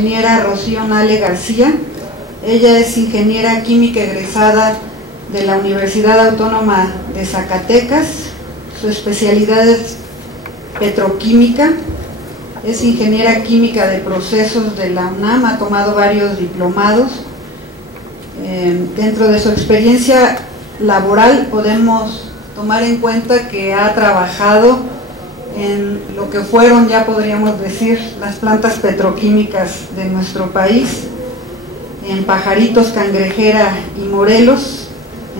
ingeniera Rocío Nale García. Ella es ingeniera química egresada de la Universidad Autónoma de Zacatecas. Su especialidad es petroquímica. Es ingeniera química de procesos de la UNAM, ha tomado varios diplomados. Dentro de su experiencia laboral podemos tomar en cuenta que ha trabajado en lo que fueron, ya podríamos decir, las plantas petroquímicas de nuestro país, en Pajaritos, Cangrejera y Morelos,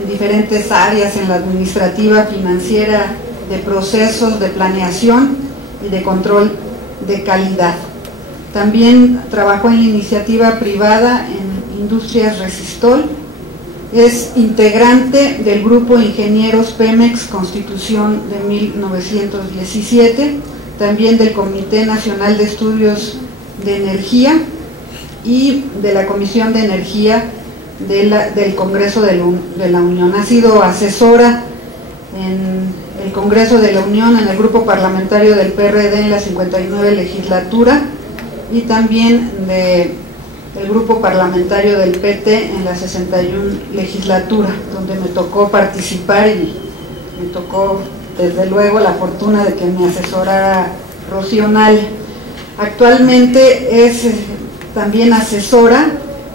en diferentes áreas, en la administrativa, financiera, de procesos, de planeación y de control de calidad. También trabajó en la iniciativa privada en Industrias Resistol. Es integrante del grupo Ingenieros Pemex Constitución de 1917, también del Comité Nacional de Estudios de Energía y de la Comisión de Energía del Congreso de la Unión. Ha sido asesora en el Congreso de la Unión, en el grupo parlamentario del PRD en la 59 legislatura y también del grupo parlamentario del PT en la 61 legislatura, donde me tocó participar y me tocó desde luego la fortuna de que me asesorara Rocío Nale. Actualmente es también asesora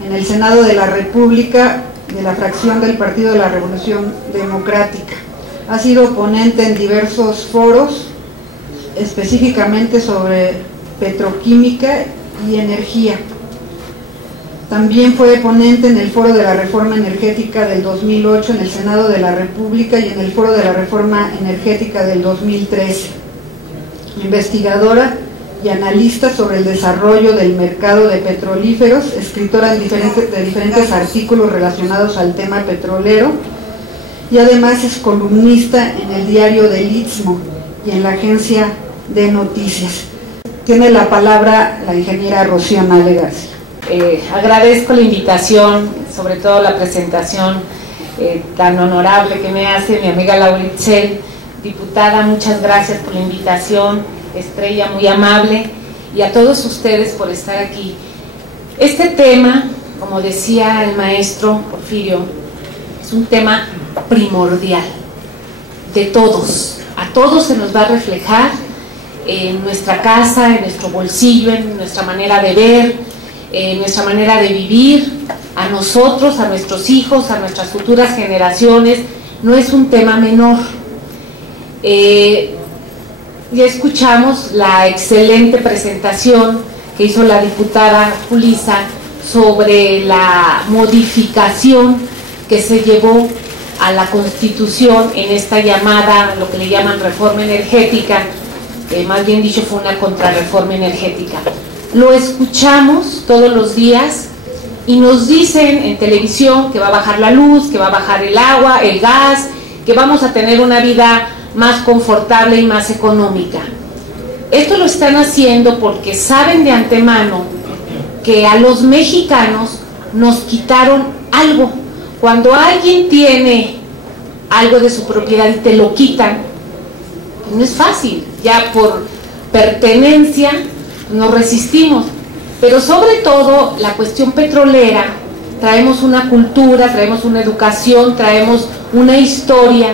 en el Senado de la República de la fracción del Partido de la Revolución Democrática. Ha sido ponente en diversos foros, específicamente sobre petroquímica y energía. También fue ponente en el Foro de la Reforma Energética del 2008 en el Senado de la República y en el Foro de la Reforma Energética del 2013. Investigadora y analista sobre el desarrollo del mercado de petrolíferos, escritora de diferentes artículos relacionados al tema petrolero, y además es columnista en el diario del Istmo y en la agencia de noticias. Tiene la palabra la ingeniera Rocío Nale García. Agradezco la invitación, sobre todo la presentación tan honorable que me hace mi amiga Laura Itzel. Diputada, muchas gracias por la invitación, Estrella, muy amable, y a todos ustedes por estar aquí. Este tema, como decía el maestro Porfirio, es un tema primordial de todos. A todos se nos va a reflejar en nuestra casa, en nuestro bolsillo, en nuestra manera de ver, en nuestra manera de vivir, a nosotros, a nuestros hijos, a nuestras futuras generaciones. No es un tema menor. Ya escuchamos la excelente presentación que hizo la diputada Julissa sobre la modificación que se llevó a la Constitución en esta llamada, lo que le llaman reforma energética, más bien dicho fue una contrarreforma energética. Lo escuchamos todos los días y nos dicen en televisión que va a bajar la luz, que va a bajar el agua, el gas, que vamos a tener una vida más confortable y más económica. Esto lo están haciendo porque saben de antemano que a los mexicanos nos quitaron algo. Cuando alguien tiene algo de su propiedad y te lo quitan, no es fácil, ya por pertenencia nos resistimos, pero sobre todo la cuestión petrolera, traemos una cultura, traemos una educación, traemos una historia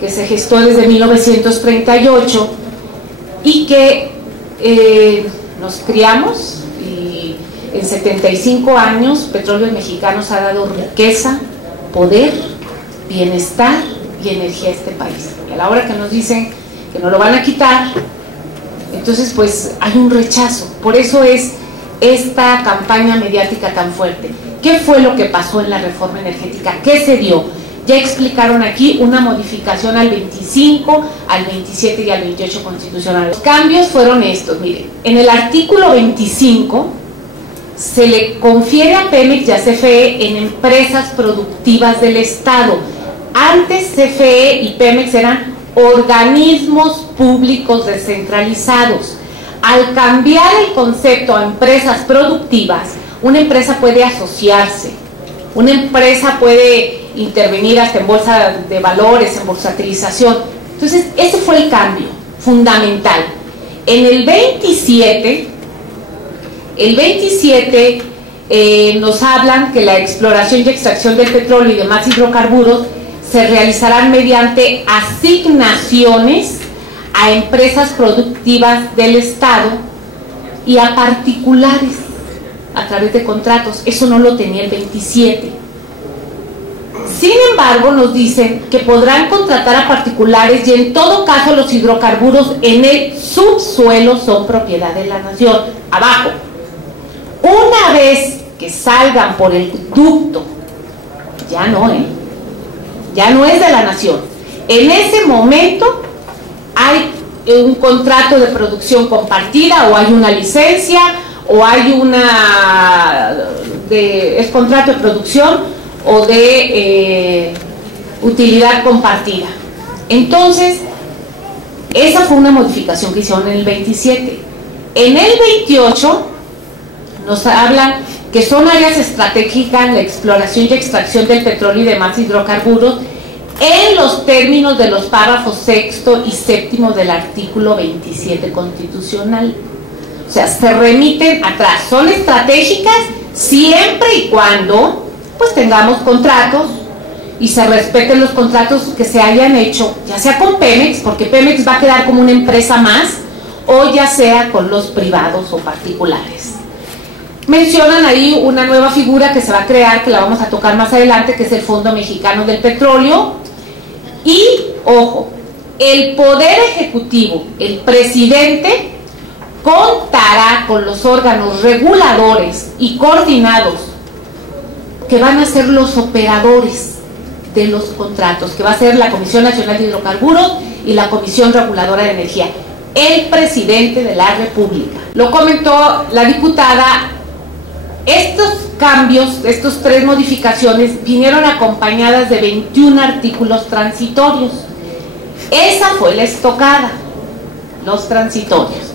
que se gestó desde 1938 y que nos criamos, y en 75 años Petróleos Mexicanos ha dado riqueza, poder, bienestar y energía a este país. Y a la hora que nos dicen que no lo van a quitar, entonces pues hay un rechazo. Por eso es esta campaña mediática tan fuerte. ¿Qué fue lo que pasó en la reforma energética? ¿Qué se dio? Ya explicaron aquí una modificación al 25, al 27 y al 28 constitucional. Los cambios fueron estos, miren, en el artículo 25 se le confiere a Pemex y a CFE en empresas productivas del Estado. Antes CFE y Pemex eran organismos públicos descentralizados. Al cambiar el concepto a empresas productivas, una empresa puede asociarse, una empresa puede intervenir hasta en bolsa de valores, en bursatilización. Entonces, ese fue el cambio fundamental. En el 27 El 27 nos hablan que la exploración y extracción del petróleo y demás hidrocarburos se realizarán mediante asignaciones a empresas productivas del Estado y a particulares a través de contratos. Eso no lo tenía el 27. Sin embargo, nos dicen que podrán contratar a particulares y en todo caso los hidrocarburos en el subsuelo son propiedad de la nación. Abajo. Una vez que salgan por el ducto, ya no, ya no es de la nación. En ese momento hay un contrato de producción compartida, o hay una licencia, o hay es contrato de producción o de utilidad compartida. Entonces, esa fue una modificación que hicieron en el 27. En el 28 nos hablan que son áreas estratégicas la exploración y extracción del petróleo y demás hidrocarburos en los términos de los párrafos 6º y 7º del artículo 27 constitucional. O sea, se remiten atrás. Son estratégicas siempre y cuando pues tengamos contratos y se respeten los contratos que se hayan hecho, ya sea con Pemex, porque Pemex va a quedar como una empresa más, o ya sea con los privados o particulares. Mencionan ahí una nueva figura que se va a crear, que la vamos a tocar más adelante, que es el Fondo Mexicano del Petróleo. Y, ojo, el Poder Ejecutivo, el presidente, contará con los órganos reguladores y coordinados que van a ser los operadores de los contratos, que va a ser la Comisión Nacional de Hidrocarburos y la Comisión Reguladora de Energía, el presidente de la República. Lo comentó la diputada. Estos cambios, estas 3 modificaciones vinieron acompañadas de 21 artículos transitorios. Esa fue la estocada, los transitorios.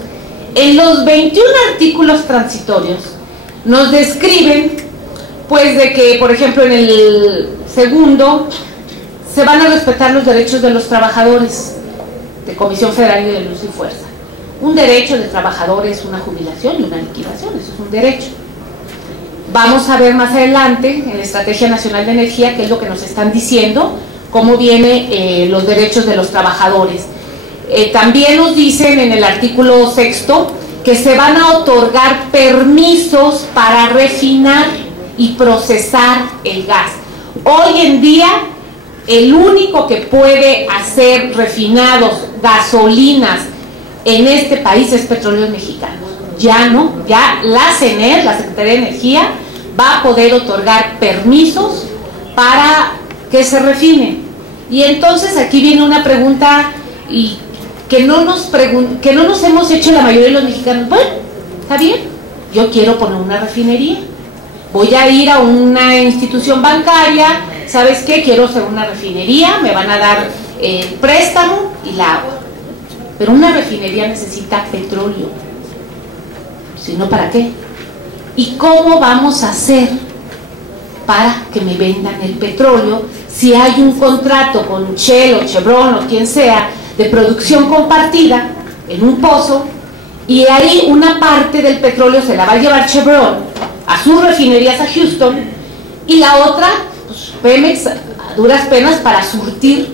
En los 21 artículos transitorios nos describen pues de que, por ejemplo, en el segundo se van a respetar los derechos de los trabajadores de Comisión Federal y de Luz y Fuerza. Un derecho de trabajador es una jubilación y una liquidación, eso es un derecho. Vamos a ver más adelante en la Estrategia Nacional de Energía qué es lo que nos están diciendo, cómo vienen los derechos de los trabajadores. También nos dicen en el artículo 6º que se van a otorgar permisos para refinar y procesar el gas. Hoy en día el único que puede hacer refinados, gasolinas en este país es Petróleos Mexicanos. Ya no, ya la CENER, la Secretaría de Energía, va a poder otorgar permisos para que se refinen. Y entonces aquí viene una pregunta y que no nos hemos hecho la mayoría de los mexicanos. Bueno, está bien, yo quiero poner una refinería. Voy a ir a una institución bancaria, ¿sabes qué? Quiero hacer una refinería, me van a dar el préstamo y la agua. Pero una refinería necesita petróleo, si no, ¿para qué? ¿Y cómo vamos a hacer para que me vendan el petróleo si hay un contrato con Shell o Chevron o quien sea de producción compartida en un pozo, y ahí una parte del petróleo se la va a llevar Chevron a sus refinerías a Houston y la otra, pues, Pemex a duras penas para surtir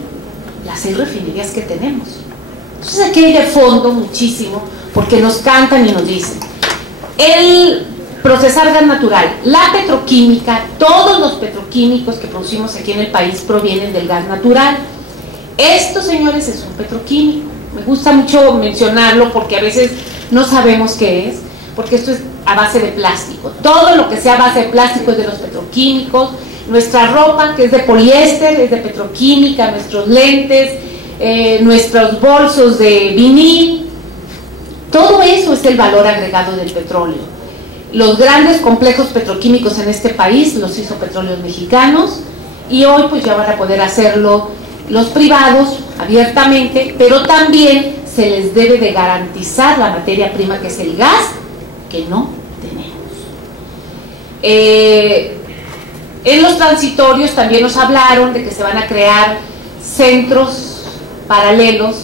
las 6 refinerías que tenemos? Entonces aquí hay de fondo muchísimo, porque nos cantan y nos dicen el procesar gas natural, la petroquímica, todos los petroquímicos que producimos aquí en el país provienen del gas natural. Esto, señores, es un petroquímico. Me gusta mucho mencionarlo porque a veces no sabemos qué es, porque esto es a base de plástico. Todo lo que sea a base de plástico es de los petroquímicos. Nuestra ropa, que es de poliéster, es de petroquímica. Nuestros lentes, nuestros bolsos de vinil, todo eso es el valor agregado del petróleo. Los grandes complejos petroquímicos en este país los hizo Petróleos Mexicanos, y hoy pues ya van a poder hacerlo los privados abiertamente, pero también se les debe de garantizar la materia prima, que es el gas, que no tenemos. En los transitorios también nos hablaron de que se van a crear centros paralelos,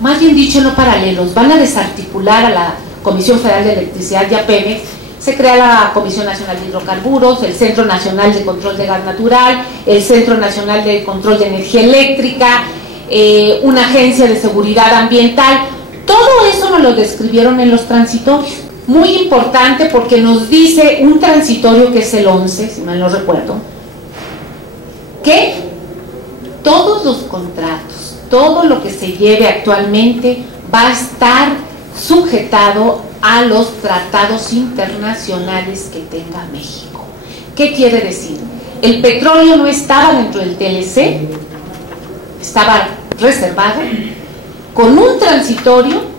más bien dicho no paralelos, van a desarticular a la Comisión Federal de Electricidad y a Pemex, se crea la Comisión Nacional de Hidrocarburos, el Centro Nacional de Control de Gas Natural, el Centro Nacional de Control de Energía Eléctrica, una agencia de seguridad ambiental. Todo eso nos lo describieron en los transitorios. Muy importante porque nos dice un transitorio que es el 11, si mal no recuerdo, que todos los contratos, todo lo que se lleve actualmente va a estar sujetado a los tratados internacionales que tenga México. ¿Qué quiere decir? El petróleo no estaba dentro del TLC, estaba reservado, con un transitorio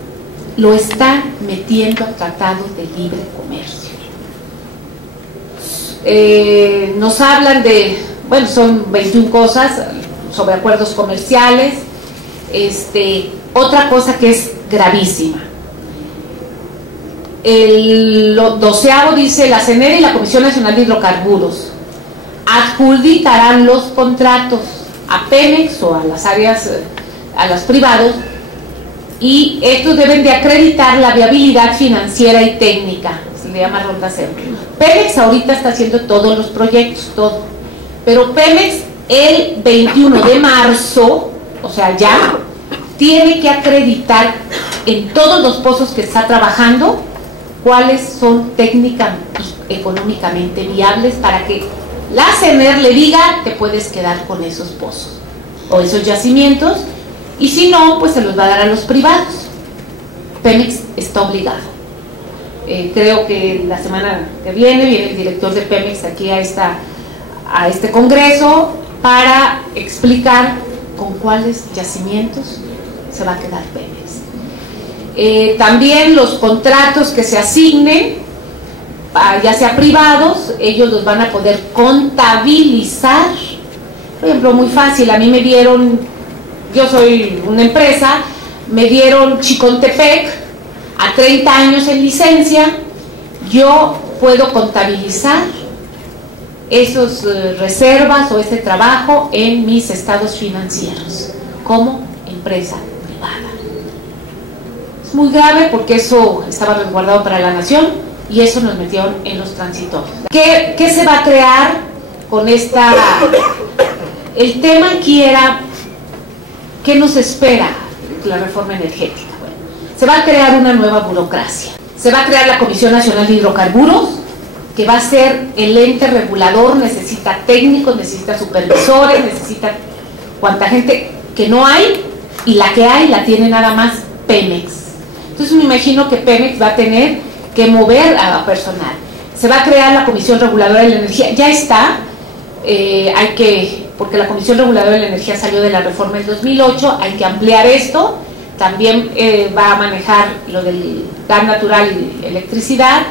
lo está metiendo a tratados de libre comercio. Nos hablan de, bueno, son 21 cosas sobre acuerdos comerciales. Otra cosa que es gravísima, el 12º dice: la CNR y la Comisión Nacional de Hidrocarburos adjudicarán los contratos a Pemex o a las áreas, a los privados, y estos deben de acreditar la viabilidad financiera y técnica, se le llama ronda cero. Pemex ahorita está haciendo todos los proyectos, todo, pero Pemex el 21 de marzo, o sea ya, tiene que acreditar en todos los pozos que está trabajando cuáles son técnicamente y económicamente viables, para que la CNR le diga: te puedes quedar con esos pozos o esos yacimientos, y si no, pues se los va a dar a los privados. Pemex está obligado. Creo que la semana que viene el director de Pemex aquí a este congreso para explicar con cuáles yacimientos se va a quedar Pemex. También los contratos que se asignen, ya sea privados, ellos los van a poder contabilizar. Por ejemplo, muy fácil, a mí me dieron, yo soy una empresa, me dieron Chicontepec a 30 años en licencia, yo puedo contabilizar esas reservas o ese trabajo en mis estados financieros como empresa privada. Es muy grave porque eso estaba resguardado para la nación y eso nos metieron en los transitorios. ¿Qué se va a crear con esta? El tema aquí era: ¿qué nos espera la reforma energética? Bueno, se va a crear una nueva burocracia. Se va a crear la Comisión Nacional de Hidrocarburos, que va a ser el ente regulador, necesita técnicos, necesita supervisores, necesita cuanta gente que no hay, y la que hay la tiene nada más Pemex. Entonces me imagino que Pemex va a tener que mover a personal. Se va a crear la Comisión Reguladora de la Energía, ya está, porque la Comisión Reguladora de la Energía salió de la reforma del 2008, hay que ampliar esto. También va a manejar lo del gas natural y electricidad.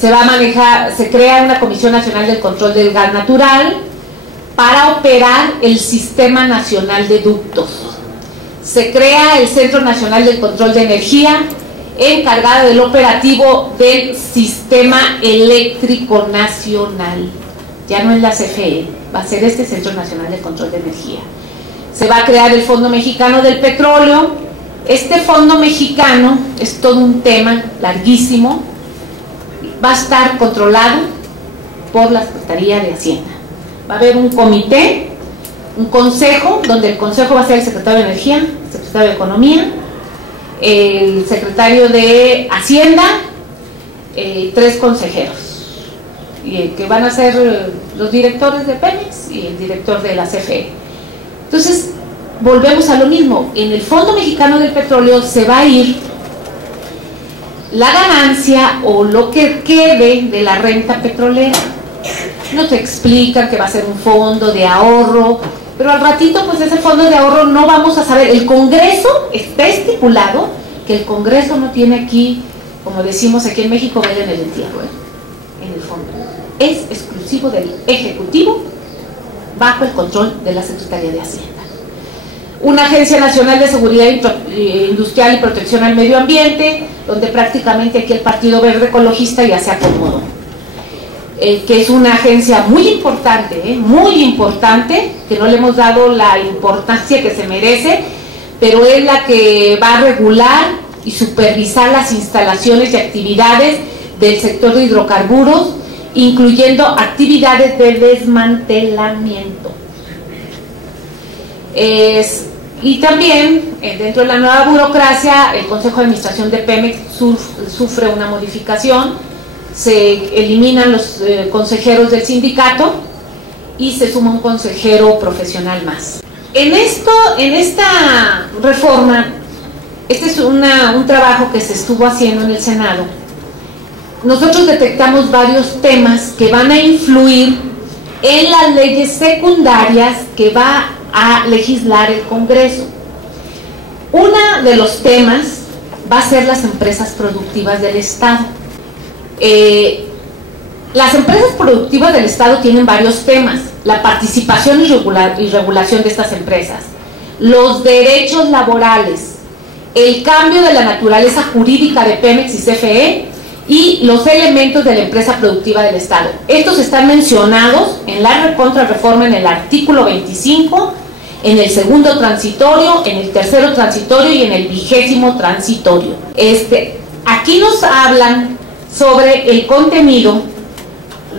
Se crea una Comisión Nacional del Control del Gas Natural para operar el Sistema Nacional de Ductos. Se crea el Centro Nacional del Control de Energía, encargado del operativo del Sistema Eléctrico Nacional. Ya no es la CFE, va a ser este Centro Nacional de Control de Energía. Se va a crear el Fondo Mexicano del Petróleo. Este Fondo Mexicano es todo un tema larguísimo. Va a estar controlado por la Secretaría de Hacienda. Va a haber un comité, un consejo, donde el consejo va a ser el secretario de Energía, el secretario de Economía, el secretario de Hacienda, 3 consejeros, que van a ser los directores de Pemex y el director de la CFE. Entonces, volvemos a lo mismo. En el Fondo Mexicano del Petróleo se va a ir la ganancia o lo que quede de la renta petrolera. Nos explican que va a ser un fondo de ahorro, pero al ratito pues ese fondo de ahorro no vamos a saber. El Congreso está estipulado que el Congreso no tiene aquí, como decimos aquí en México, vaya en el entierro, en el fondo. Es exclusivo del Ejecutivo bajo el control de la Secretaría de Hacienda. Una Agencia Nacional de Seguridad Industrial y Protección al Medio Ambiente, donde prácticamente aquí el Partido Verde Ecologista ya se acomodó. Que es una agencia muy importante, que no le hemos dado la importancia que se merece, pero es la que va a regular y supervisar las instalaciones y actividades del sector de hidrocarburos, incluyendo actividades de desmantelamiento. Y también, dentro de la nueva burocracia, el Consejo de Administración de Pemex sufre una modificación, se eliminan los consejeros del sindicato y se suma un consejero profesional más. En esta reforma, este es un trabajo que se estuvo haciendo en el Senado. Nosotros detectamos varios temas que van a influir en las leyes secundarias que va a legislar el Congreso. Uno de los temas va a ser las empresas productivas del Estado. Las empresas productivas del Estado tienen varios temas: la participación y regulación de estas empresas, los derechos laborales, el cambio de la naturaleza jurídica de Pemex y CFE y los elementos de la empresa productiva del Estado. Estos están mencionados en la contrarreforma en el artículo 25, en el segundo transitorio, en el tercero transitorio y en el 20º transitorio. Aquí nos hablan sobre el contenido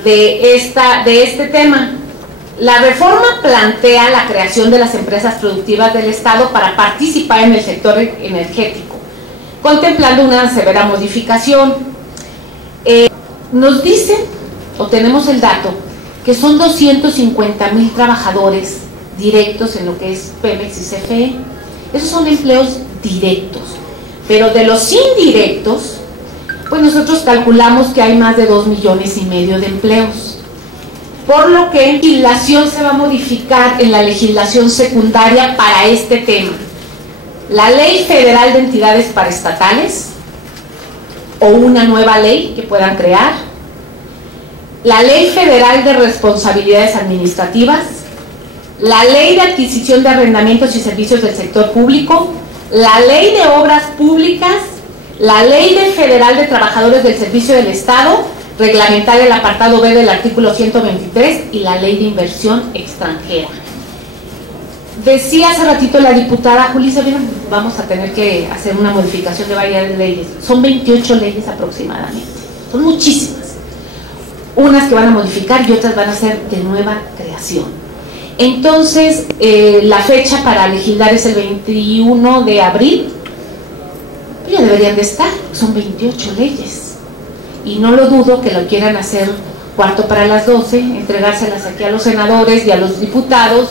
de este tema. La reforma plantea la creación de las empresas productivas del Estado para participar en el sector energético, contemplando una severa modificación. Nos dicen, o tenemos el dato, que son 250,000 trabajadores directos en lo que es Pemex y CFE. Esos son empleos directos, pero de los indirectos, pues nosotros calculamos que hay más de 2,5 millones de empleos, por lo que la legislación se va a modificar en la legislación secundaria para este tema. La Ley Federal de Entidades Paraestatales, o una nueva ley que puedan crear, la Ley Federal de Responsabilidades Administrativas, la Ley de Adquisición de Arrendamientos y Servicios del Sector Público, la Ley de Obras Públicas, la Ley Federal de Trabajadores del Servicio del Estado, reglamentar el apartado B del artículo 123, y la Ley de Inversión Extranjera. Decía hace ratito la diputada Julissa, vamos a tener que hacer una modificación de varias leyes. Son 28 leyes aproximadamente, son muchísimas. Unas que van a modificar y otras van a ser de nueva creación. Entonces, la fecha para legislar es el 21 de abril. Ya deberían de estar, son 28 leyes. Y no lo dudo que lo quieran hacer 11:45, entregárselas aquí a los senadores y a los diputados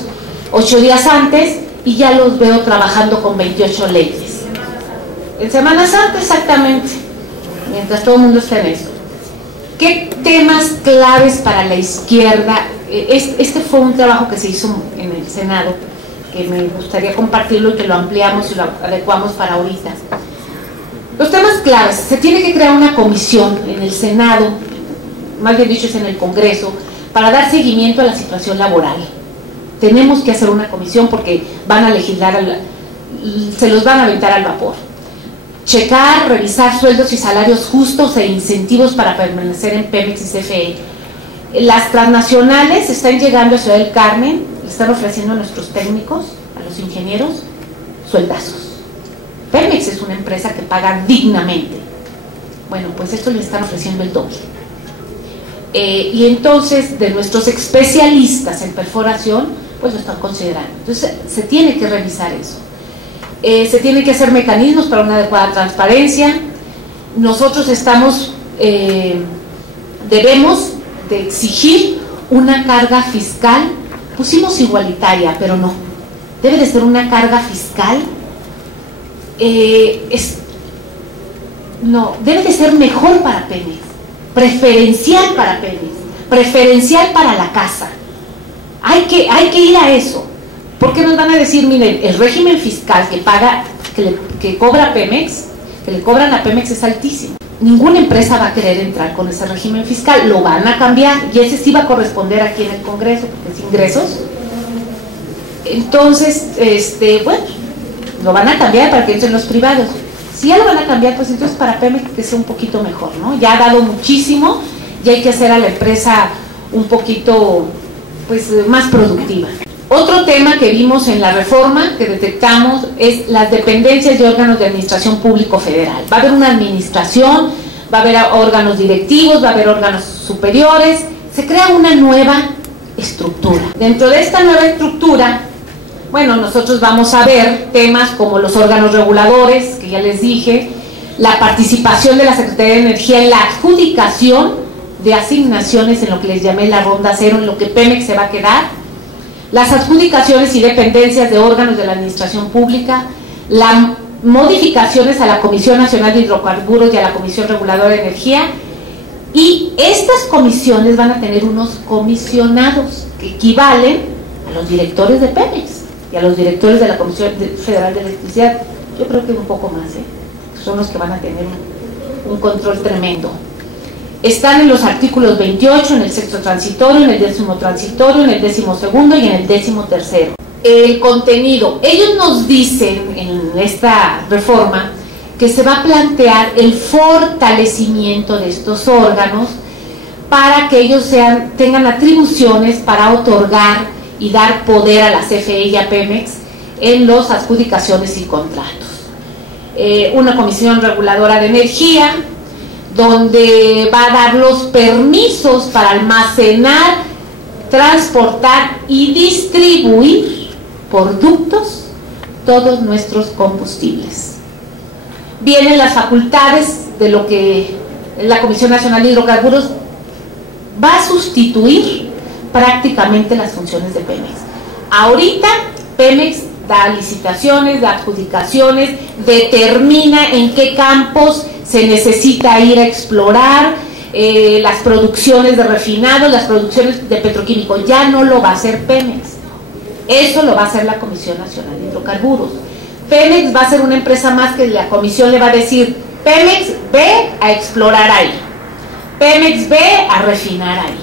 8 días antes, y ya los veo trabajando con 28 leyes. En Semana Santa, exactamente, mientras todo el mundo está en eso. ¿Qué temas claves para la izquierda? Este fue un trabajo que se hizo en el Senado, que me gustaría compartirlo y que lo ampliamos y lo adecuamos para ahorita. Los temas claves: se tiene que crear una comisión en el Senado, más bien dicho es en el Congreso, para dar seguimiento a la situación laboral. Tenemos que hacer una comisión porque van a legislar, se los van a aventar al vapor. Checar, revisar sueldos y salarios justos e incentivos para permanecer en Pemex y CFE. Las transnacionales están llegando a Ciudad del Carmen, le están ofreciendo a nuestros técnicos, a los ingenieros, sueldazos. Pemex es una empresa que paga dignamente. Bueno, pues esto le están ofreciendo el doble. Y entonces, de nuestros especialistas en perforación, pues lo están considerando. Entonces, se tiene que revisar eso. Se tienen que hacer mecanismos para una adecuada transparencia. Nosotros debemos de exigir una carga fiscal, pusimos igualitaria, pero no, debe de ser una carga fiscal, debe de ser mejor para Pemex, preferencial para Pemex, preferencial para la casa. Hay que ir a eso, porque nos van a decir, miren, el régimen fiscal que cobra Pemex, que le cobran a Pemex es altísimo. Ninguna empresa va a querer entrar con ese régimen fiscal, lo van a cambiar, y ese sí va a corresponder aquí en el Congreso, porque es ingresos. Entonces, bueno, lo van a cambiar para que entren los privados. Si ya lo van a cambiar, pues entonces para Pemex que sea un poquito mejor, ¿no? Ya ha dado muchísimo, y hay que hacer a la empresa un poquito, pues, más productiva. Otro tema que vimos en la reforma, que detectamos, es las dependencias y órganos de administración público federal. Va a haber una administración, va a haber órganos directivos, va a haber órganos superiores, se crea una nueva estructura. Dentro de esta nueva estructura, bueno, nosotros vamos a ver temas como los órganos reguladores, que ya les dije, la participación de la Secretaría de Energía en la adjudicación de asignaciones en lo que les llamé la ronda cero, en lo que Pemex se va a quedar, las adjudicaciones y dependencias de órganos de la administración pública, las modificaciones a la Comisión Nacional de Hidrocarburos y a la Comisión Reguladora de Energía, y estas comisiones van a tener unos comisionados que equivalen a los directores de Pemex y a los directores de la Comisión Federal de Electricidad. Yo creo que un poco más, son los que van a tener un control tremendo. Están en los artículos 28, en el 6º transitorio, en el 10º transitorio, en el 12º y en el 13º. El contenido, ellos nos dicen en esta reforma que se va a plantear el fortalecimiento de estos órganos para que ellos tengan atribuciones para otorgar y dar poder a la CFE y a Pemex en las adjudicaciones y contratos. Una comisión reguladora de energía, donde va a dar los permisos para almacenar, transportar y distribuir por ductos todos nuestros combustibles. Vienen las facultades de lo que la Comisión Nacional de Hidrocarburos va a sustituir prácticamente las funciones de Pemex. Ahorita Pemex da licitaciones, da adjudicaciones, determina en qué campos se necesita ir a explorar, las producciones de refinado, las producciones de petroquímico. Ya no lo va a hacer Pemex, eso lo va a hacer la Comisión Nacional de Hidrocarburos. Pemex va a ser una empresa más que la comisión le va a decir: Pemex, ve a explorar ahí, Pemex, ve a refinar ahí.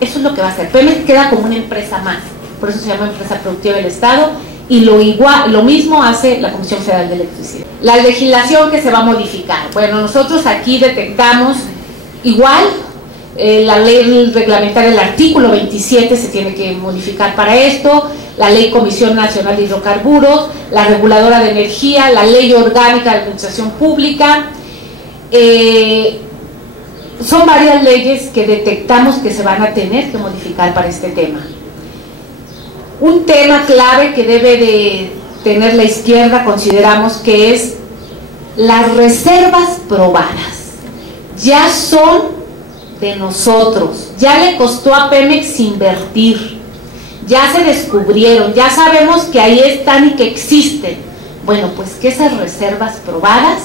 Eso es lo que va a hacer. Pemex queda como una empresa más, por eso se llama empresa productiva del Estado, y lo mismo hace la Comisión Federal de Electricidad. La legislación que se va a modificar, bueno, nosotros aquí detectamos igual, la ley reglamentaria, el artículo 27 se tiene que modificar para esto, la ley Comisión Nacional de Hidrocarburos, la reguladora de energía, la ley orgánica de administración pública. Son varias leyes que detectamos que se van a tener que modificar para este tema. Un tema clave que debe de tener la izquierda, consideramos que es las reservas probadas. Ya son de nosotros, ya le costó a Pemex invertir, ya se descubrieron, ya sabemos que ahí están y que existen. Bueno, pues que esas reservas probadas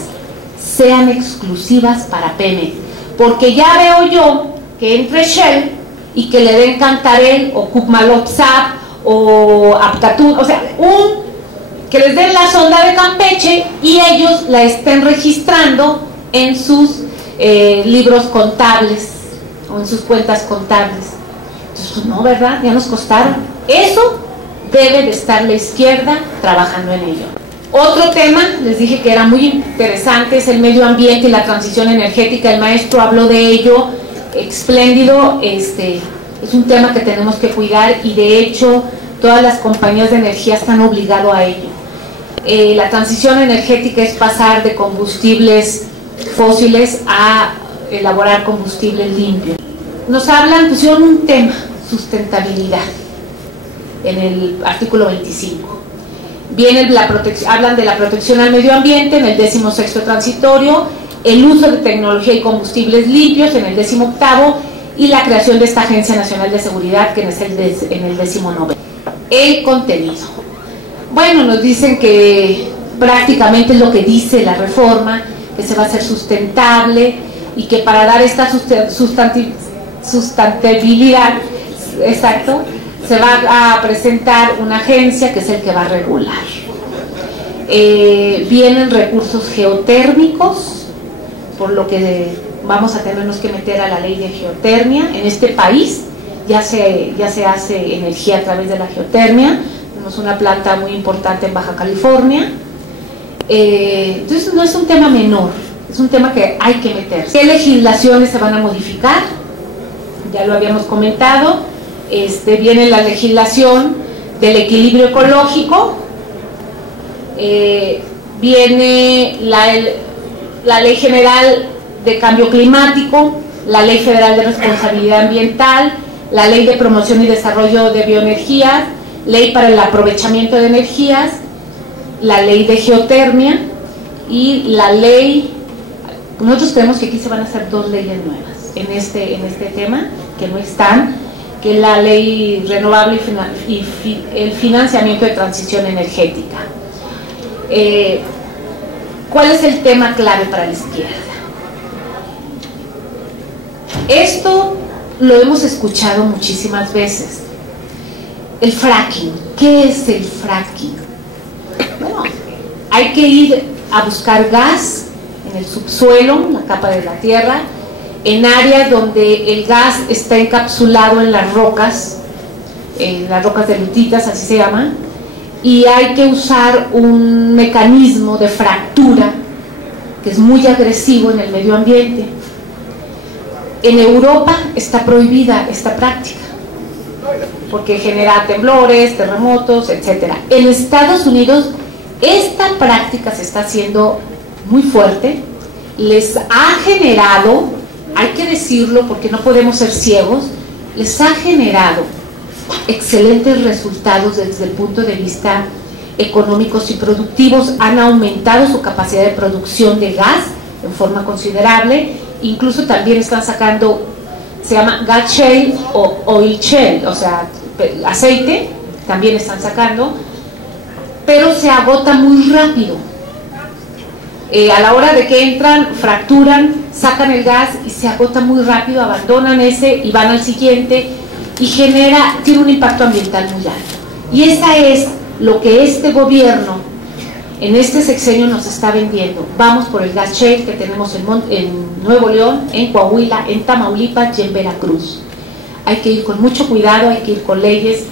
sean exclusivas para Pemex, porque ya veo yo que entre Shell y que le den Cantarell o Kukmalopsat o Aptatún, o sea, que les den la sonda de Campeche y ellos la estén registrando en sus libros contables o en sus cuentas contables. Entonces, no, ¿verdad? Ya nos costaron. Eso debe de estar la izquierda trabajando en ello. Otro tema, les dije que era muy interesante, es el medio ambiente y la transición energética. El maestro habló de ello, espléndido. Es un tema que tenemos que cuidar y de hecho todas las compañías de energía están obligadas a ello. La transición energética es pasar de combustibles fósiles a elaborar combustibles limpios. Nos pusieron un tema, sustentabilidad, en el artículo 25. Viene hablan de la protección al medio ambiente en el 16º transitorio, el uso de tecnología y combustibles limpios en el 18º, y la creación de esta Agencia Nacional de Seguridad, que es en el 19º. El contenido. Bueno, nos dicen que prácticamente es lo que dice la reforma, que se va a hacer sustentable y que para dar esta sustentabilidad, exacto, se va a presentar una agencia que es el que va a regular. Vienen recursos geotérmicos, por lo que vamos a tenernos que meter a la ley de geotermia. En este país ya se hace energía a través de la geotermia. Tenemos una planta muy importante en Baja California. Entonces no es un tema menor, es un tema que hay que meter. ¿Qué legislaciones se van a modificar? Ya lo habíamos comentado. Viene la legislación del equilibrio ecológico, viene la Ley General de Cambio Climático, la Ley Federal de Responsabilidad Ambiental, la Ley de Promoción y Desarrollo de Bioenergías, Ley para el Aprovechamiento de Energías, la Ley de Geotermia y la Ley. Nosotros creemos que aquí se van a hacer 2 leyes nuevas en este tema, que no están, que es la Ley Renovable y el Financiamiento de Transición Energética. ¿Cuál es el tema clave para la izquierda? Esto lo hemos escuchado muchísimas veces. El fracking. ¿Qué es el fracking? Bueno, hay que ir a buscar gas en el subsuelo, en la capa de la tierra, en áreas donde el gas está encapsulado en las rocas de lutitas, así se llaman, y hay que usar un mecanismo de fractura que es muy agresivo en el medio ambiente. En Europa está prohibida esta práctica porque genera temblores, terremotos, etc. En Estados Unidos esta práctica se está haciendo muy fuerte, les ha generado, hay que decirlo porque no podemos ser ciegos, les ha generado excelentes resultados desde el punto de vista económicos y productivos. Han aumentado su capacidad de producción de gas en forma considerable, incluso también están sacando, se llama gas shale o oil shale, o sea, aceite, también están sacando, pero se agota muy rápido. A la hora de que entran, fracturan, sacan el gas y se agota muy rápido, abandonan ese y van al siguiente, y tiene un impacto ambiental muy alto. Y esa es lo que este gobierno en este sexenio nos está vendiendo. Vamos por el gas shale que tenemos en Nuevo León, en Coahuila, en Tamaulipas y en Veracruz. Hay que ir con mucho cuidado, hay que ir con leyes.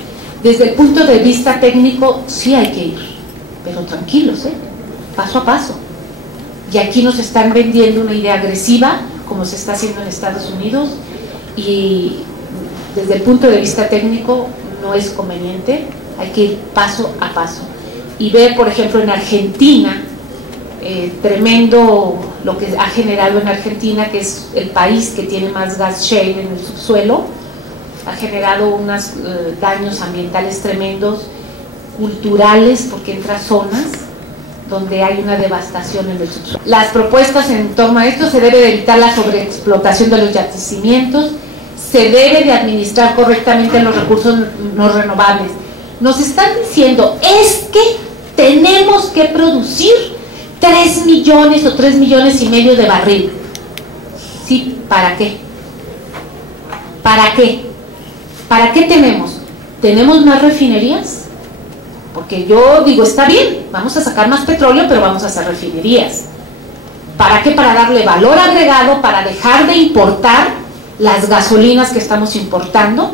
Desde el punto de vista técnico sí hay que ir, pero tranquilos, paso a paso. Y aquí nos están vendiendo una idea agresiva, como se está haciendo en Estados Unidos, y desde el punto de vista técnico no es conveniente, hay que ir paso a paso. Y ver, por ejemplo, en Argentina, tremendo lo que ha generado en Argentina, que es el país que tiene más gas shale en el subsuelo, ha generado unos daños ambientales tremendos, culturales, porque entra zonas donde hay una devastación en el subsuelo. Las propuestas en torno a esto: se debe de evitar la sobreexplotación de los yacimientos, se debe de administrar correctamente los recursos no renovables. Nos están diciendo, es que tenemos que producir 3 millones o 3 millones y medio de barril. ¿Sí? ¿Para qué? ¿Para qué? ¿Para qué tenemos? ¿Tenemos más refinerías? Porque yo digo, está bien, vamos a sacar más petróleo, pero vamos a hacer refinerías. ¿Para qué? Para darle valor agregado, para dejar de importar las gasolinas que estamos importando.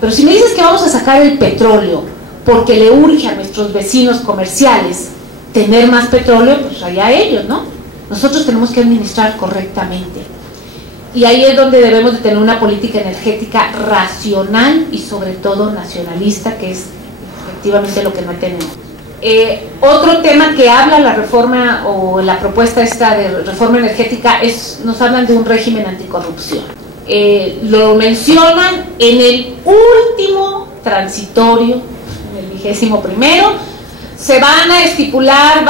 Pero si me dices que vamos a sacar el petróleo porque le urge a nuestros vecinos comerciales tener más petróleo, pues allá ellos, ¿no? Nosotros tenemos que administrar correctamente. Y ahí es donde debemos de tener una política energética racional y sobre todo nacionalista, que es efectivamente lo que no tenemos. Otro tema que habla la reforma o la propuesta esta de reforma energética nos hablan de un régimen anticorrupción. Lo mencionan en el último transitorio, en el 21º, se van a estipular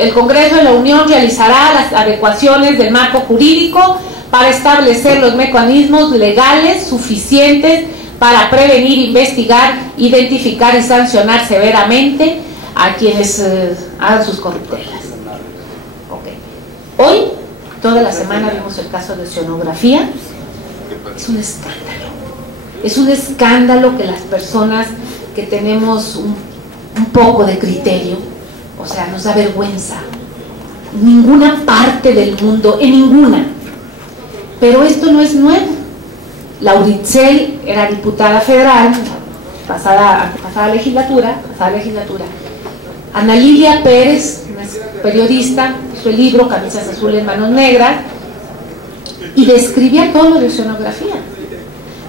el Congreso de la Unión realizará las adecuaciones del marco jurídico para establecer los mecanismos legales suficientes para prevenir, investigar, identificar y sancionar severamente a quienes hagan sus corruptelas. Okay. Hoy, toda la semana vimos el caso de Oceanografía. Es un escándalo. Es un escándalo que las personas que tenemos un poco de criterio, o sea, nos da vergüenza. En ninguna parte del mundo, en ninguna. Pero esto no es nuevo. Laura Itzel era diputada federal, pasada legislatura. Ana Lilia Pérez, una periodista, hizo el libro Camisas Azules, Manos Negras, y describía todo lo de oceanografía.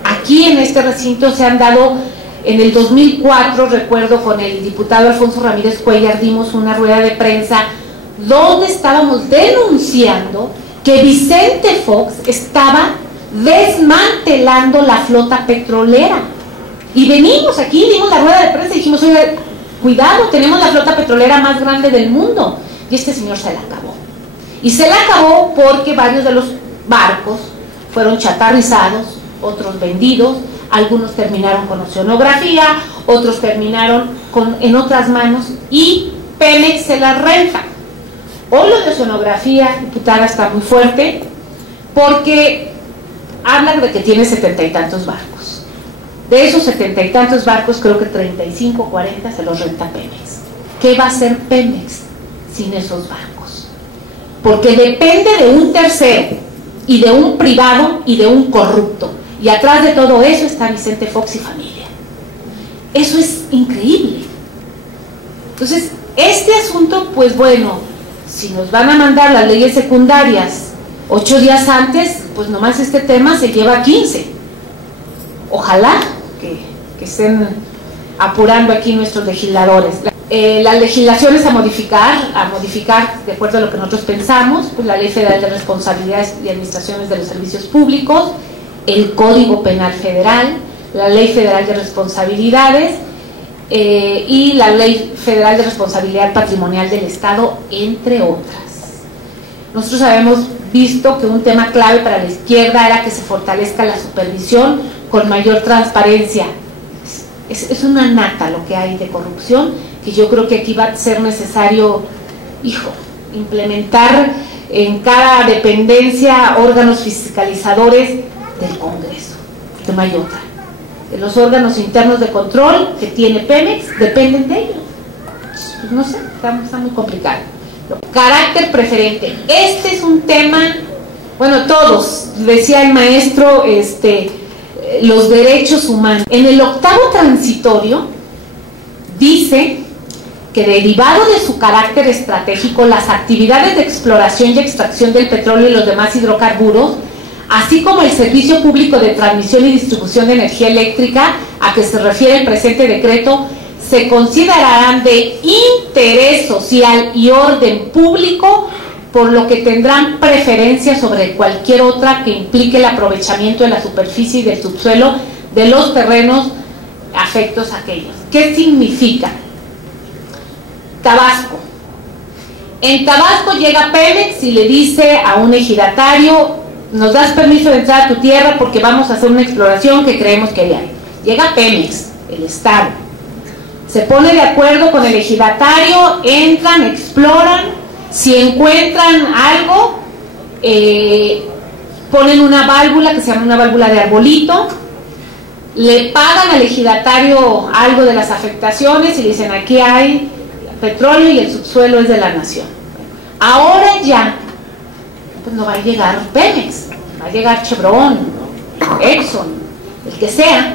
Aquí en este recinto se han dado En el 2004, recuerdo, con el diputado Alfonso Ramírez Cuellar dimos una rueda de prensa donde estábamos denunciando que Vicente Fox estaba desmantelando la flota petrolera. Y venimos aquí, dimos la rueda de prensa y dijimos, oye, cuidado, tenemos la flota petrolera más grande del mundo. Y este señor se la acabó. Y se la acabó porque varios de los barcos fueron chatarrizados, otros vendidos, algunos terminaron con oceanografía, otros terminaron en otras manos y Pemex se la renta. Hoy lo de oceanografía, diputada, está muy fuerte porque hablan de que tiene 70 y tantos barcos. De esos 70 y tantos barcos, creo que 35 o 40 se los renta Pemex. ¿Qué va a hacer Pemex sin esos barcos? Porque depende de un tercero y de un privado y de un corrupto. Y atrás de todo eso está Vicente Fox y familia. Eso es increíble. Entonces, este asunto, pues bueno, si nos van a mandar las leyes secundarias 8 días antes, pues nomás este tema se lleva 15. Ojalá que estén apurando aquí nuestros legisladores. Las legislaciones a modificar de acuerdo a lo que nosotros pensamos, pues la Ley Federal de Responsabilidades y Administraciones de los Servicios Públicos, el Código Penal Federal, la Ley Federal de Responsabilidades y la Ley Federal de Responsabilidad Patrimonial del Estado, entre otras. Nosotros habíamos visto que un tema clave para la izquierda era que se fortalezca la supervisión con mayor transparencia. Es una nata lo que hay de corrupción, que yo creo que aquí va a ser necesario, implementar en cada dependencia órganos fiscalizadores del Congreso, que no hay otra. Los órganos internos de control que tiene Pemex dependen de ellos. Pues no sé, está muy complicado. Carácter preferente. Este es un tema, bueno, todos, decía el maestro, los derechos humanos. En el 8º transitorio dice que derivado de su carácter estratégico, las actividades de exploración y extracción del petróleo y los demás hidrocarburos, así como el servicio público de transmisión y distribución de energía eléctrica a que se refiere el presente decreto, se considerarán de interés social y orden público, por lo que tendrán preferencia sobre cualquier otra que implique el aprovechamiento de la superficie y del subsuelo de los terrenos afectos a aquellos. ¿Qué significa? Tabasco. En Tabasco llega Pemex y le dice a un ejidatario: nos das permiso de entrar a tu tierra porque vamos a hacer una exploración que creemos que hay. Llega Pemex, el Estado, se pone de acuerdo con el ejidatario, entran, exploran, si encuentran algo, ponen una válvula que se llama una válvula de arbolito, le pagan al ejidatario algo de las afectaciones y le dicen: aquí hay petróleo y el subsuelo es de la nación. Ahora ya pues no va a llegar Pemex, va a llegar Chevron, Exxon, el que sea,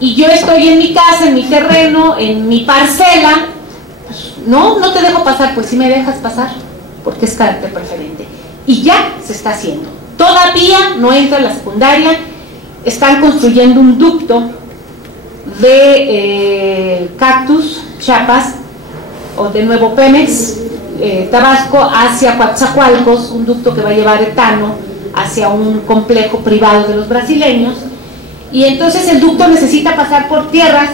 y yo estoy en mi casa, en mi terreno, en mi parcela, pues no te dejo pasar. Pues sí me dejas pasar, porque es carácter preferente, y ya se está haciendo. Todavía no entra la secundaria, están construyendo un ducto de Cactus, Chiapas, o de Nuevo Pemex, Tabasco, hacia Coatzacoalcos, un ducto que va a llevar etano hacia un complejo privado de los brasileños, y entonces el ducto necesita pasar por tierras,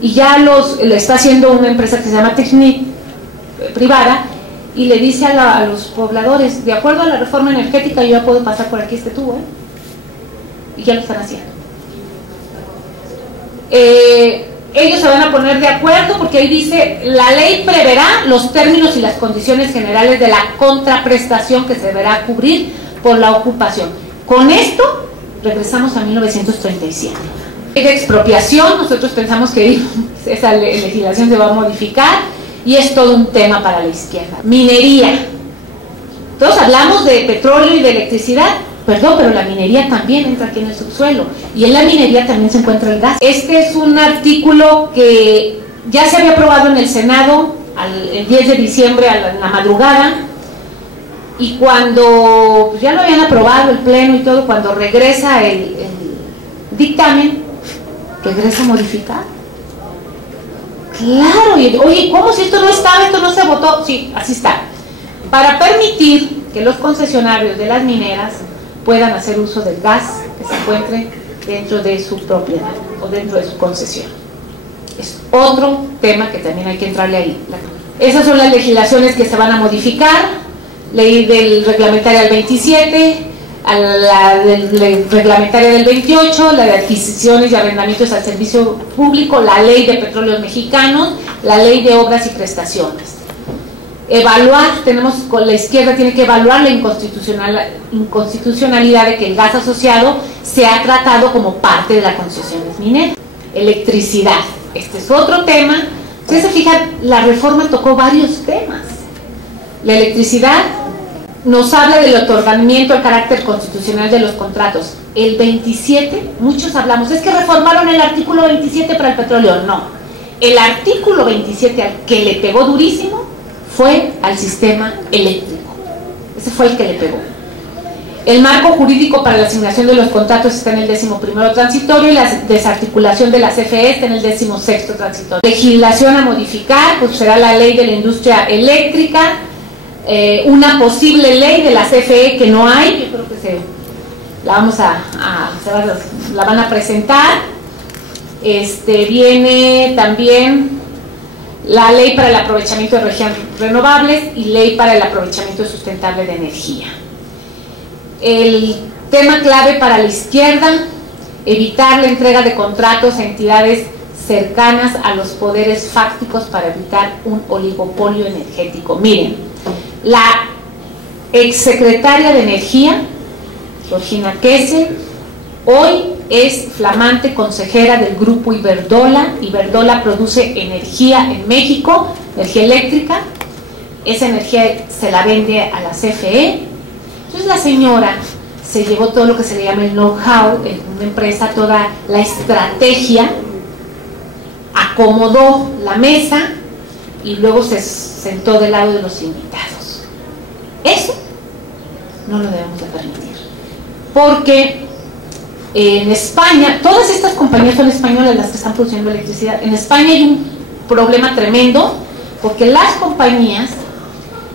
y ya lo está haciendo una empresa que se llama Technip, privada, y le dice a los pobladores: de acuerdo a la reforma energética yo ya puedo pasar por aquí este tubo, y ya lo están haciendo. Ellos se van a poner de acuerdo porque ahí dice: la ley preverá los términos y las condiciones generales de la contraprestación que se deberá cubrir por la ocupación. Con esto regresamos a 1937. De expropiación, nosotros pensamos que esa legislación se va a modificar y es todo un tema para la izquierda. Minería. Todos hablamos de petróleo y de electricidad, perdón, pero la minería también entra aquí en el subsuelo, y en la minería también se encuentra el gas. Este es un artículo que ya se había aprobado en el Senado el 10 de diciembre en la madrugada, y cuando pues, ya lo habían aprobado el pleno y todo, cuando regresa el dictamen, regresa a modificar. Claro, y, oye, ¿cómo si esto no estaba, esto no se votó? Sí, así está. Para permitir que los concesionarios de las mineras puedan hacer uso del gas que se encuentre dentro de su propiedad o dentro de su concesión. Es otro tema que también hay que entrarle ahí. Esas son las legislaciones que se van a modificar: ley del reglamentaria del 27, a la del reglamentaria del 28, la de adquisiciones y arrendamientos al servicio público, la ley de petróleos mexicanos, la ley de obras y prestaciones. Evaluar, tenemos, con la izquierda tiene que evaluar la inconstitucionalidad de que el gas asociado sea tratado como parte de las concesiones mineras. Electricidad, este es otro tema. Ustedes se fijan, la reforma tocó varios temas. La electricidad nos habla del otorgamiento al carácter constitucional de los contratos. El 27, muchos hablamos, es que reformaron el artículo 27 para el petróleo. No, el artículo 27 al que le pegó durísimo fue al sistema eléctrico. Ese fue el que le pegó. El marco jurídico para la asignación de los contratos está en el 11º transitorio y la desarticulación de la CFE está en el 16º transitorio. Legislación a modificar, pues será la ley de la industria eléctrica, una posible ley de la CFE que no hay, yo creo que la van a presentar. Viene también la ley para el aprovechamiento de energías renovables y ley para el aprovechamiento sustentable de energía. El tema clave para la izquierda: evitar la entrega de contratos a entidades cercanas a los poderes fácticos para evitar un oligopolio energético. Miren, la exsecretaria de Energía, Georgina Kessel, hoy es flamante consejera del grupo Iberdrola. Iberdrola produce energía en México, energía eléctrica. Esa energía se la vende a la CFE. Entonces la señora se llevó todo lo que se le llama el know-how en una empresa, toda la estrategia, acomodó la mesa y luego se sentó del lado de los invitados. Eso no lo debemos de permitir, porque en España, todas estas compañías son españolas las que están produciendo electricidad. En España hay un problema tremendo porque las compañías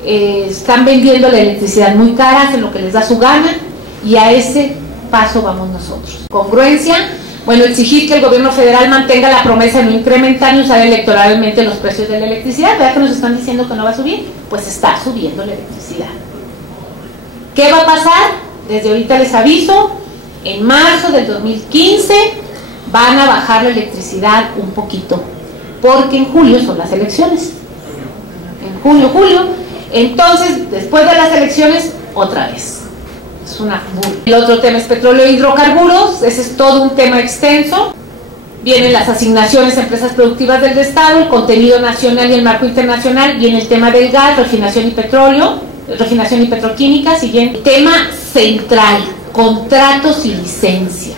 están vendiendo la electricidad muy cara, hacen lo que les da su gana, y a ese paso vamos nosotros. Congruencia, bueno, exigir que el gobierno federal mantenga la promesa de no incrementar ni usar electoralmente los precios de la electricidad. ¿Verdad que nos están diciendo que no va a subir? Pues está subiendo la electricidad. ¿Qué va a pasar? Desde ahorita les aviso, en marzo del 2015 van a bajar la electricidad un poquito, porque en julio son las elecciones. En julio. Entonces, después de las elecciones, otra vez. Es una burla. El otro tema es petróleo e hidrocarburos. Ese es todo un tema extenso. Vienen las asignaciones a empresas productivas del Estado, el contenido nacional y el marco internacional. Viene el tema del gas, refinación y petróleo, refinación y petroquímica. Siguiente tema central: contratos y licencias.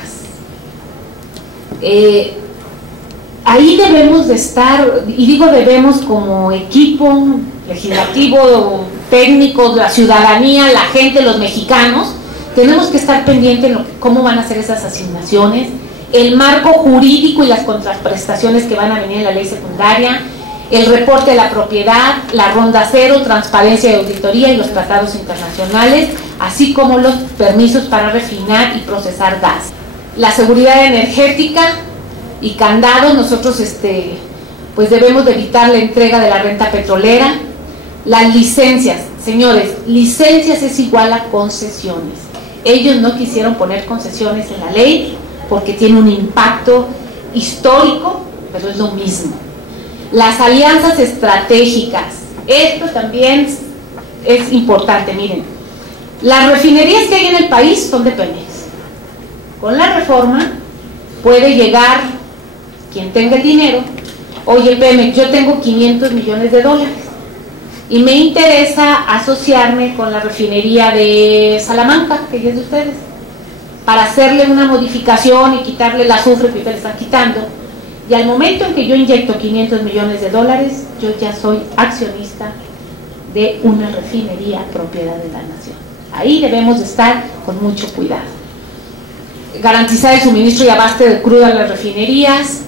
Ahí debemos de estar, y digo debemos como equipo legislativo, técnicos, la ciudadanía, la gente, los mexicanos, tenemos que estar pendientes de cómo van a ser esas asignaciones, el marco jurídico y las contraprestaciones que van a venir en la ley secundaria, el reporte de la propiedad, la ronda cero, transparencia y auditoría y los tratados internacionales, así como los permisos para refinar y procesar gas. La seguridad energética y candados. Nosotros pues debemos de evitar la entrega de la renta petrolera. Las licencias, señores, licencias es igual a concesiones. Ellos no quisieron poner concesiones en la ley porque tiene un impacto histórico, pero es lo mismo. Las alianzas estratégicas, esto también es importante. Miren, las refinerías que hay en el país son de Pemex. Con la reforma puede llegar quien tenga el dinero: oye, Pemex, yo tengo 500 millones de dólares y me interesa asociarme con la refinería de Salamanca, que es de ustedes, para hacerle una modificación y quitarle el azufre que ustedes están quitando. Y al momento en que yo inyecto 500 millones de dólares, yo ya soy accionista de una refinería propiedad de la nación. Ahí debemos de estar con mucho cuidado. garantizar el suministro y abaste de crudo a las refinerías,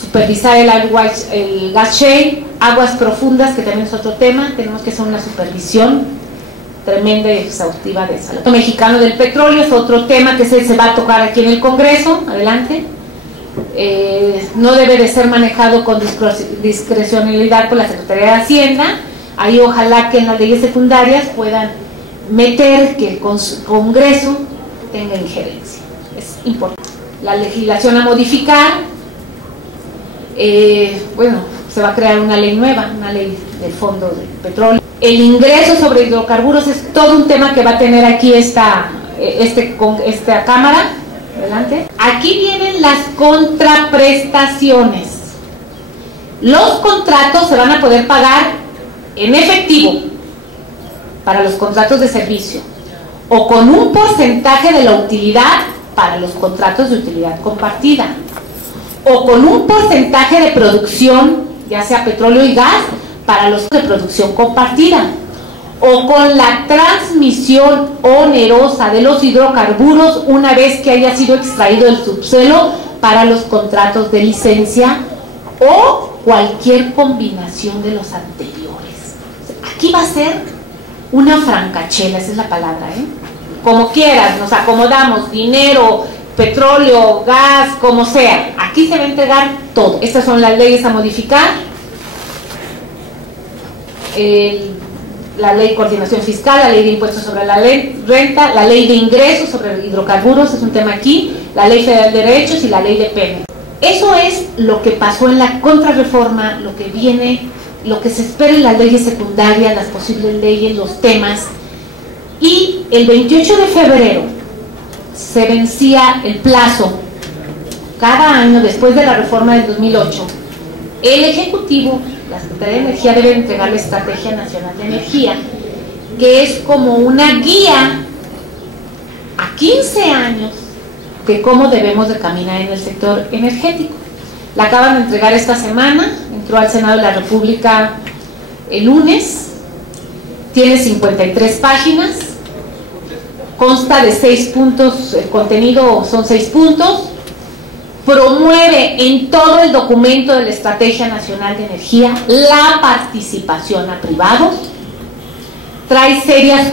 supervisar el gas shale, aguas profundas, que también es otro tema. Tenemos que hacer una supervisión tremenda y exhaustiva de eso. El mexicano del petróleo es otro tema que se va a tocar aquí en el Congreso. Adelante. No debe de ser manejado con discrecionalidad por la Secretaría de Hacienda. Ahí ojalá que en las leyes secundarias puedan meter que el Congreso tenga injerencia. Es importante. La legislación a modificar, bueno, se va a crear una ley nueva, una ley del Fondo de Petróleo. El ingreso sobre hidrocarburos es todo un tema que va a tener aquí esta Cámara. Adelante. Aquí vienen las contraprestaciones. Los contratos se van a poder pagar en efectivo para los contratos de servicio o con un porcentaje de la utilidad para los contratos de utilidad compartida o con un porcentaje de producción, ya sea petróleo y gas, para los de producción compartida, o con la transmisión onerosa de los hidrocarburos una vez que haya sido extraído el subsuelo para los contratos de licencia, o cualquier combinación de los anteriores. Aquí va a ser una francachela, esa es la palabra, como quieras, nos acomodamos, dinero, petróleo, gas, como sea. Aquí se va a entregar todo. Estas son las leyes a modificar. La ley de coordinación fiscal, la ley de impuestos sobre la renta, la ley de ingresos sobre hidrocarburos, es un tema aquí, la ley federal de derechos y la ley de Pemex. Eso es lo que pasó en la contrarreforma, lo que viene, lo que se espera en las leyes secundarias, las posibles leyes, los temas. Y el 28 de febrero se vencía el plazo, cada año después de la reforma del 2008, el Ejecutivo, la Secretaría de Energía, debe entregar la Estrategia Nacional de Energía, que es como una guía a 15 años de cómo debemos de caminar en el sector energético. La acaban de entregar esta semana, entró al Senado de la República el lunes, tiene 53 páginas, consta de 6 puntos, el contenido son 6 puntos, promueve en todo el documento de la Estrategia Nacional de Energía la participación a privados, trae serias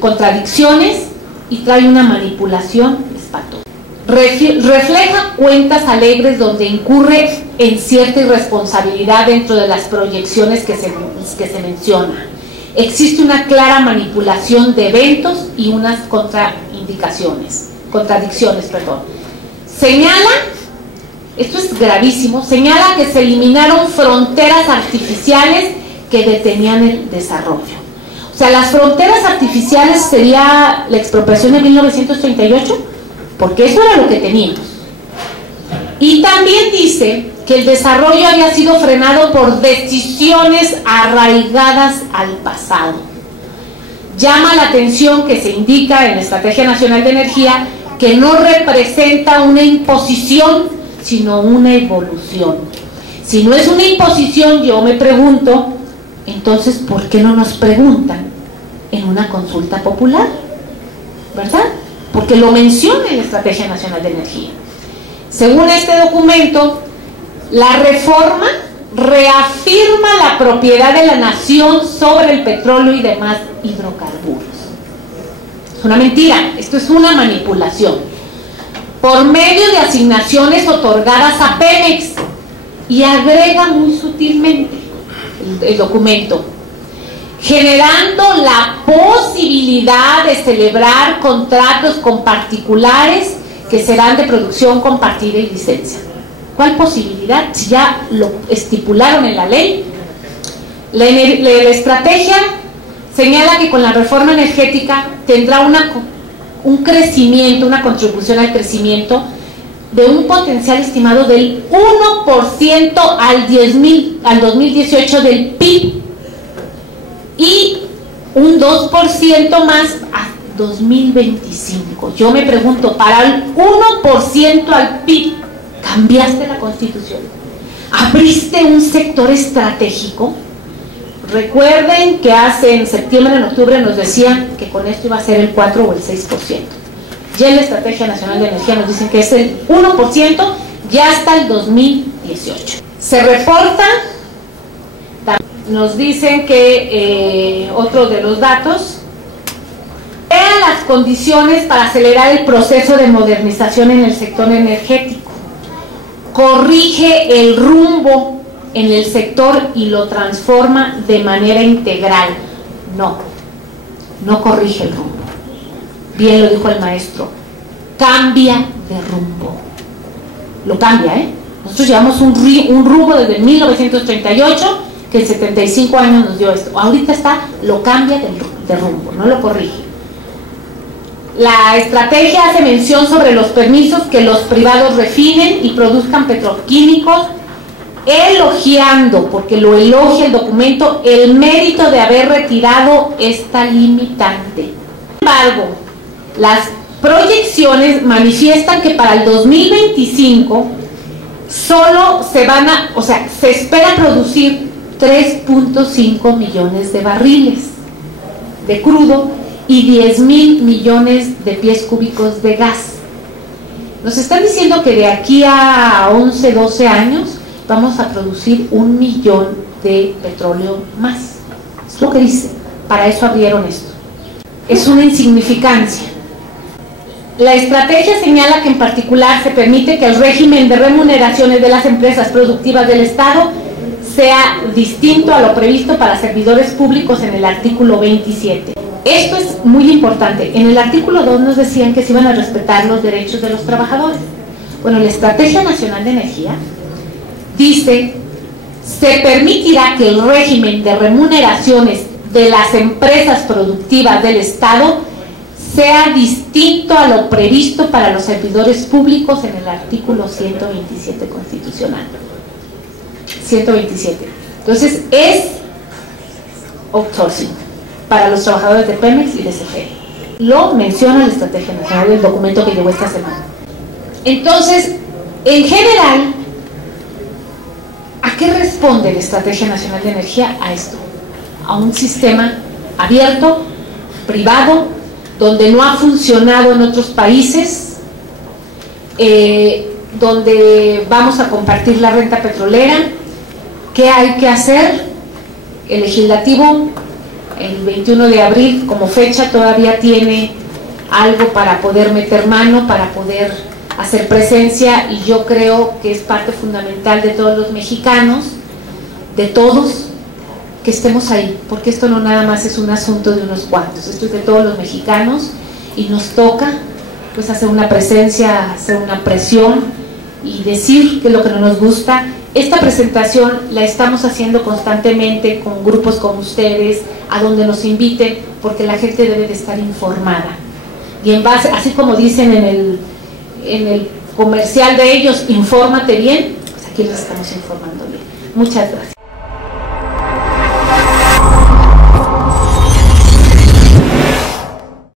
contradicciones y trae una manipulación espantosa. Refleja cuentas alegres donde incurre en cierta irresponsabilidad dentro de las proyecciones que se menciona. Existe una clara manipulación de eventos y unas contradicciones. Señala, esto es gravísimo, señala que se eliminaron fronteras artificiales que detenían el desarrollo. O sea, las fronteras artificiales sería la expropiación de 1938, porque eso era lo que teníamos. Y también dice que el desarrollo había sido frenado por decisiones arraigadas al pasado. Llama la atención que se indica en la Estrategia Nacional de Energía que no representa una imposición, sino una evolución. Si no es una imposición, yo me pregunto, entonces, ¿por qué no nos preguntan en una consulta popular? ¿Verdad? Porque lo menciona en la Estrategia Nacional de Energía. Según este documento, la reforma reafirma la propiedad de la nación sobre el petróleo y demás hidrocarburos. Es una mentira, esto es una manipulación. Por medio de asignaciones otorgadas a Pemex, y agrega muy sutilmente el documento, generando la posibilidad de celebrar contratos con particulares que serán de producción compartida y licencia. ¿Cuál posibilidad? Si ya lo estipularon en la ley. La estrategia señala que con la reforma energética tendrá un crecimiento, una contribución al crecimiento de un potencial estimado del 1% al 2018 del PIB y un 2% más a 2025. Yo me pregunto, para el 1% al PIB, ¿cambiaste la Constitución? ¿Abriste un sector estratégico? Recuerden que en septiembre, en octubre nos decían que con esto iba a ser el 4 o el 6%. Ya en la Estrategia Nacional de Energía nos dicen que es el 1% ya hasta el 2018. Se reporta, nos dicen que otro de los datos, crea las condiciones para acelerar el proceso de modernización en el sector energético, corrige el rumbo en el sector y lo transforma de manera integral. No corrige el rumbo. Bien lo dijo el maestro, cambia de rumbo. Lo cambia, ¿eh? Nosotros llevamos un rumbo desde 1938, que en 75 años nos dio esto. Ahorita lo cambia de rumbo, no lo corrige. La estrategia hace mención sobre los permisos que los privados refinen y produzcan petroquímicos, elogiando, porque lo elogia el documento, el mérito de haber retirado esta limitante. Sin embargo, las proyecciones manifiestan que para el 2025 solo se espera producir 3.5 millones de barriles de crudo y 10,000 millones de pies cúbicos de gas. Nos están diciendo que de aquí a 11, 12 años vamos a producir 1 millón de petróleo más. Es lo que dice. Para eso abrieron esto. Es una insignificancia. La estrategia señala que en particular se permite que el régimen de remuneraciones de las empresas productivas del Estado sea distinto a lo previsto para servidores públicos en el artículo 27. Esto es muy importante. En el artículo 2 nos decían que se iban a respetar los derechos de los trabajadores. Bueno, la Estrategia Nacional de Energía dice: se permitirá que el régimen de remuneraciones de las empresas productivas del Estado sea distinto a lo previsto para los servidores públicos en el artículo 127 constitucional. 127. Entonces es outsourcing para los trabajadores de Pemex y de CFE. Lo menciona la Estrategia Nacional del documento que llegó esta semana. Entonces, en general, ¿a qué responde la Estrategia Nacional de Energía? A esto, a un sistema abierto, privado, donde no ha funcionado en otros países, donde vamos a compartir la renta petrolera. ¿Qué hay que hacer? El legislativo, el 21 de abril como fecha, todavía tiene algo para poder meter mano, para poder hacer presencia, y yo creo que es parte fundamental de todos los mexicanos, de todos, que estemos ahí, porque esto no nada más es un asunto de unos cuantos, esto es de todos los mexicanos, y nos toca pues hacer una presencia, hacer una presión y decir que es lo que no nos gusta. Esta presentación la estamos haciendo constantemente con grupos como ustedes, a donde nos inviten, porque la gente debe de estar informada, y en base, así como dicen en el comercial de ellos, infórmate bien, pues aquí les estamos informando bien. Muchas gracias.